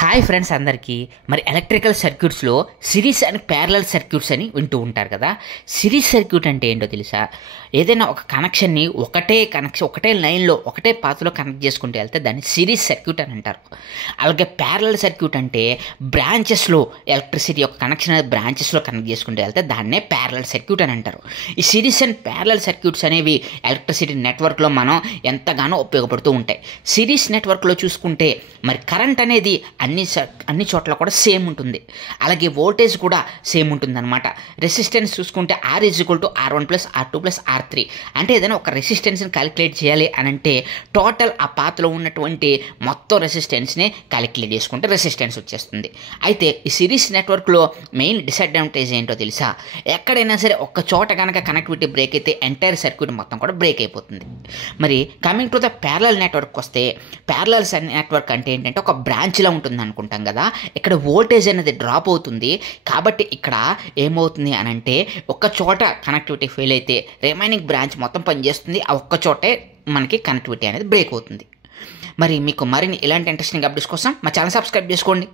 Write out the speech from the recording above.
Hi friends అందరికీ. మరి electrical సర్క్యూట్స్లో సిరీస్ అండ్ ప్యారలల్ సర్క్యూట్స్ అని వింటూ ఉంటారు కదా. సిరీస్ సర్క్యూట్ అంటే ఏంటో తెలుసా? ఏదైనా ఒక కనెక్షన్ని ఒకటే లైన్లో ఒకటే పాత్లో కనెక్ట్ చేసుకుంటూ వెళ్తే దాన్ని సిరీస్ సర్క్యూట్ అని అంటారు. అలాగే ప్యారలల్ సర్క్యూట్ అంటే బ్రాంచెస్లో ఎలక్ట్రిసిటీ యొక్క కనెక్షన్ అనేది బ్రాంచెస్లో కనెక్ట్ చేసుకుంటూ వెళ్తే దాన్నే ప్యారలల్ సర్క్యూట్ అని అంటారు. ఈ సిరీస్ అండ్ ప్యారలల్ సర్క్యూట్స్ అనేవి ఎలక్ట్రిసిటీ నెట్వర్క్లో మనం ఎంతగానో ఉపయోగపడుతూ ఉంటాయి. సిరీస్ నెట్వర్క్లో చూసుకుంటే మరి కరెంట్ అనేది అన్ని చోట్ల కూడా సేమ్ ఉంటుంది. అలాగే వోల్టేజ్ కూడా సేమ్ ఉంటుంది అనమాట. రెసిస్టెన్స్ చూసుకుంటే R=R1+R2+R3. అంటే ఏదైనా ఒక రెసిస్టెన్స్ని క్యాలిక్యులేట్ చేయాలి అని అంటే టోటల్ ఆ పాత్లో ఉన్నటువంటి మొత్తం రెసిస్టెన్స్ని క్యాలిక్యులేట్ చేసుకుంటే రెసిస్టెన్స్ వచ్చేస్తుంది. అయితే ఈ సిరీస్ నెట్వర్క్లో మెయిన్ డిసడ్వాంటేజ్ ఏంటో తెలుసా? ఎక్కడైనా సరే ఒక్క చోట కనుక కనెక్టివిటీ బ్రేక్ అయితే ఎంటైర్ సర్క్యూట్ మొత్తం కూడా బ్రేక్ అయిపోతుంది. మరి coming to the parallel network వస్తే, ప్యారలల్ నెట్వర్క్ అంటే ఏంటంటే ఒక బ్రాంచ్లో ఉంటుంది అనుకుంటాం కదా. ఇక్కడ వోల్టేజ్ అనేది డ్రాప్ అవుతుంది. కాబట్టి ఇక్కడ ఏమవుతుంది అని అంటే ఒక్క చోట కనెక్టివిటీ ఫెయిల్ అయితే రిమైనింగ్ బ్రాంచ్ మొత్తం పనిచేస్తుంది. ఆ ఒక్క చోటే మనకి కనెక్టివిటీ అనేది బ్రేక్ అవుతుంది. మరి మీకు మరిన్ని ఇలాంటి ఇంట్రెస్టింగ్ అప్డేట్స్ కోసం మా ఛానల్ సబ్స్క్రైబ్ చేసుకోండి.